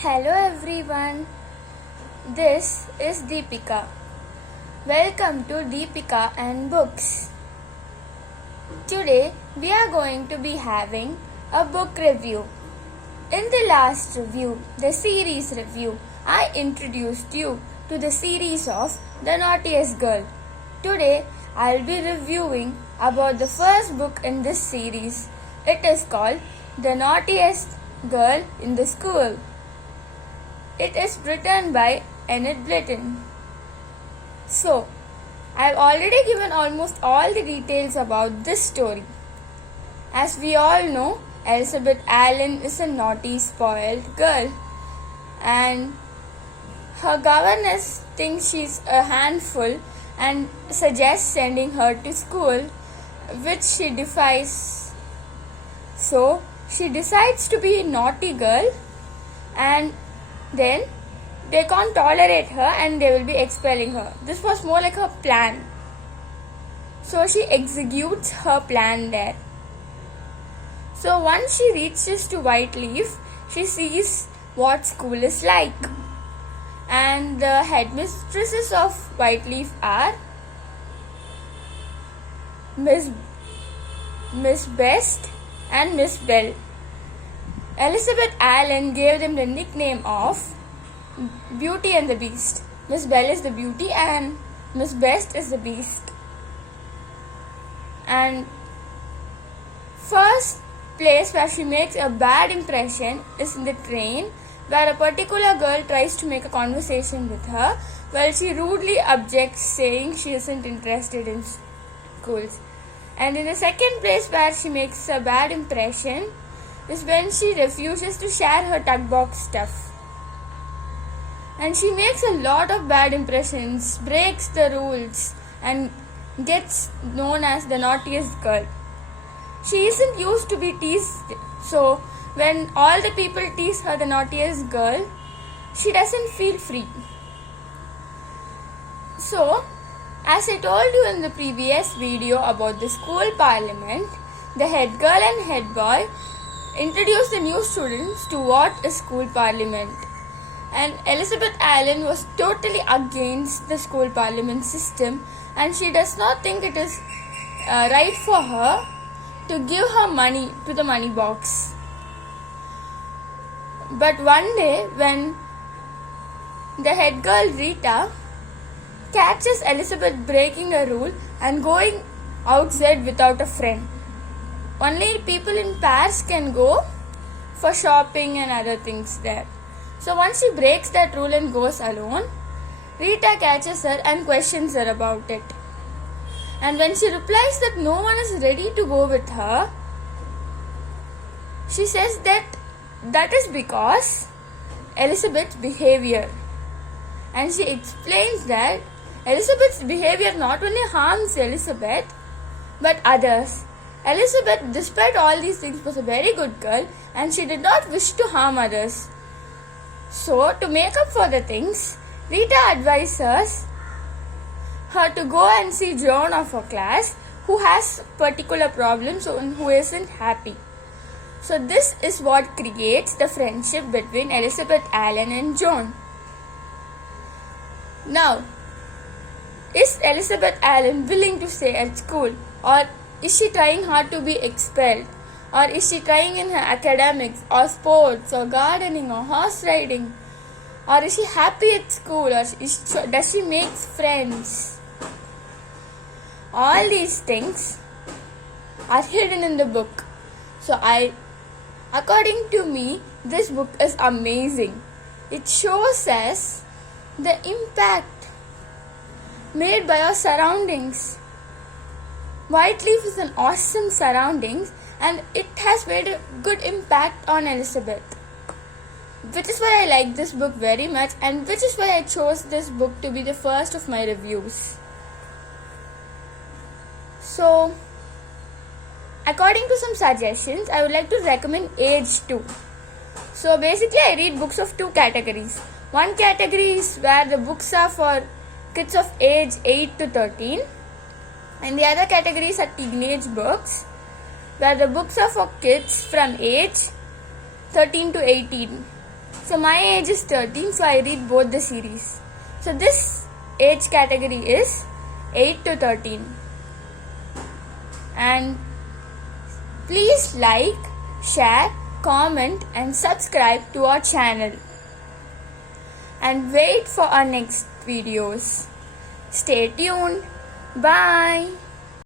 Hello everyone, this is Deepika. Welcome to Deepika and Books. Today we are going to be having a book review. In the last review, the series review, I introduced you to the series of The Naughtiest Girl. Today I'll be reviewing about the first book in this series. It is called The Naughtiest Girl in the School. It is written by Enid Blyton. So, I've already given almost all the details about this story. As we all know, Elizabeth Allen is a naughty, spoiled girl, and her governess thinks she's a handful and suggests sending her to school, which she defies. So, she decides to be a naughty girl, and then they can't tolerate her and they will be expelling her. This was more like her plan. So she executes her plan there. So once she reaches to Whiteleaf, she sees what school is like. And the headmistresses of Whiteleaf are Miss Best and Miss Bell. Elizabeth Allen gave them the nickname of Beauty and the Beast. Miss Bell is the Beauty and Miss Best is the Beast. And first place where she makes a bad impression is in the train, where a particular girl tries to make a conversation with her while she rudely objects, saying she isn't interested in schools. And in the second place where she makes a bad impression is when she refuses to share her tuck box stuff. And she makes a lot of bad impressions, breaks the rules, and gets known as the naughtiest girl. She isn't used to be teased, so when all the people tease her the naughtiest girl, she doesn't feel free. So, as I told you in the previous video about the school parliament, the head girl and head boy introduced the new students to what is school parliament. And Elizabeth Allen was totally against the school parliament system, and she does not think it is right for her to give her money to the money box. But one day when the head girl Rita catches Elizabeth breaking a rule and going outside without a friend. Only people in pairs can go for shopping and other things there. So once she breaks that rule and goes alone, Rita catches her and questions her about it. And when she replies that no one is ready to go with her, she says that is because Elizabeth's behavior. And she explains that Elizabeth's behavior not only harms Elizabeth but others. Elizabeth, despite all these things, was a very good girl and she did not wish to harm others. So, to make up for the things, Rita advises her to go and see Joan of her class, who has particular problems and who isn't happy. So, this is what creates the friendship between Elizabeth Allen and Joan. Now, is Elizabeth Allen willing to stay at school, or is she trying hard to be expelled? Or is she trying in her academics or sports or gardening or horse riding? Or is she happy at school, or does she make friends? All these things are hidden in the book. So according to me, this book is amazing. It shows us the impact made by our surroundings. Whiteleaf is an awesome surroundings, and it has made a good impact on Elizabeth. Which is why I like this book very much, and which is why I chose this book to be the first of my reviews. So, according to some suggestions, I would like to recommend age 2. So basically I read books of two categories. One category is where the books are for kids of age 8 to 13. And the other categories are teenage books, where the books are for kids from age 13 to 18. So my age is 13, so I read both the series. So this age category is 8 to 13. And please like, share, comment and subscribe to our channel. And wait for our next videos. Stay tuned. Bye.